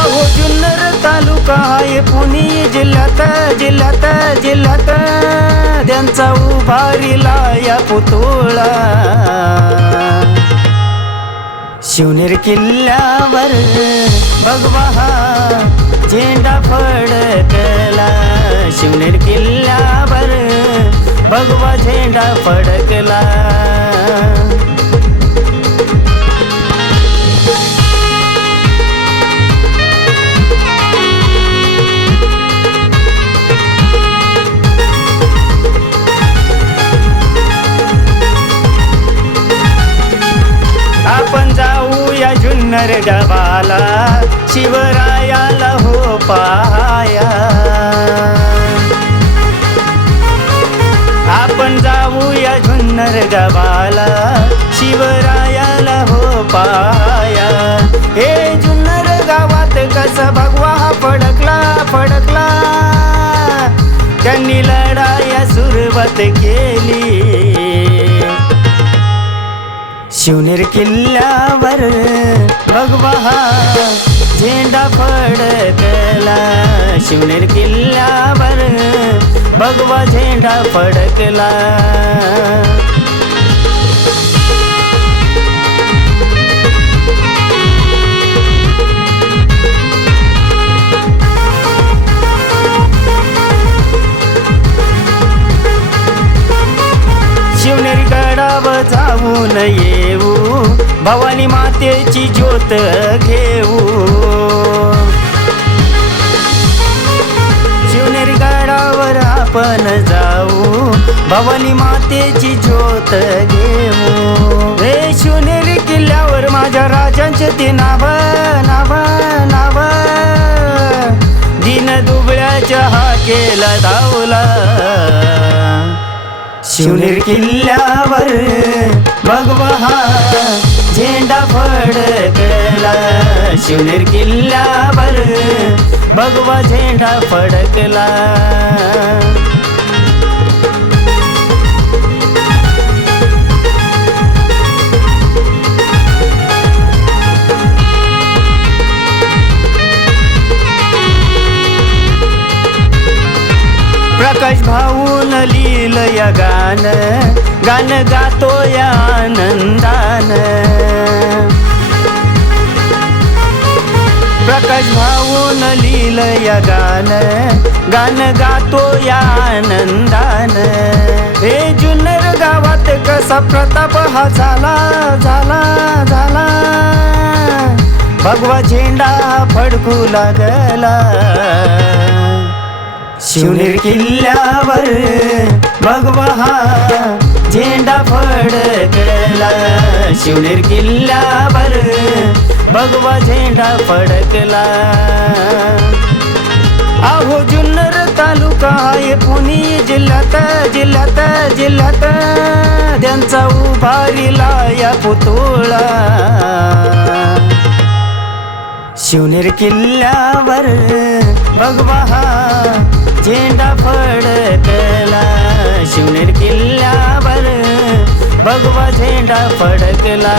अहो जुन्नर तालुका आहे पुणे जिल्ह्यात जिल्ह्यात जिल्ह्यात. त्यांचा उभारीला या पुतोळा. शिवनेर किल्ल्यावर भगवा हा झेंडा फडकला. शिवनेर किल्ल्यावर भगवा झेंडा फडकला. जाऊया जुन्नर शिवरायाला हो पाया. आपण जाऊया जुन्नर गावाला शिवरायाला हो पाया. हे जुन्नर गावात कसा भगवा फडकला फडकला. त्यांनी लढाया सुरुवात केली. शिवनेर किल्ल्यावर भगवा हा झेंडा फडकला शिवनेर किल्ल्यावर भगवा झेंडा फडकला. शिवनेरी गडावर जाऊ नये भवानी मातेची ज्योत घेऊ. शिवनेरी गडावर आपण जाऊ. भवानी मातेची ज्योत घेऊ. हे शिवनेरी किल्ल्यावर माझ्या राजांचे ते नाव नाव नाव दिन दुबळ्याच्या हा केला धावला. शिवनेर किल्ल्यावर भगवा शिवनेर किल्ल्यावर भगवा झेंडा फडकला. प्रकाश भाऊन लिहिलं या गान गान गातो या प्रकाश भाऊन लिहिलं या गान गान गातो या आनंदान. हे जुन्नर गावात कसा प्रताप हा झाला झाला झाला. भगवा झेंडा फडकू लागला. शिवनेर किल्ल्यावर भगवा हा झेंडा फडकला. शिवनेर किल्ल्यावर भगवा झेंडा फडकला. आहो जुन्नर तालुका आहे पुणे जिल्ह्यात जिल्ह्यात जिल्ह्यात. त्यांचा उभारीला या पुतळा. शिवनेर किल्ल्यावर भगवा हा झेंडा फडकला. शिवनेर किल्ल्यावर भगवा झेंडा फडकला.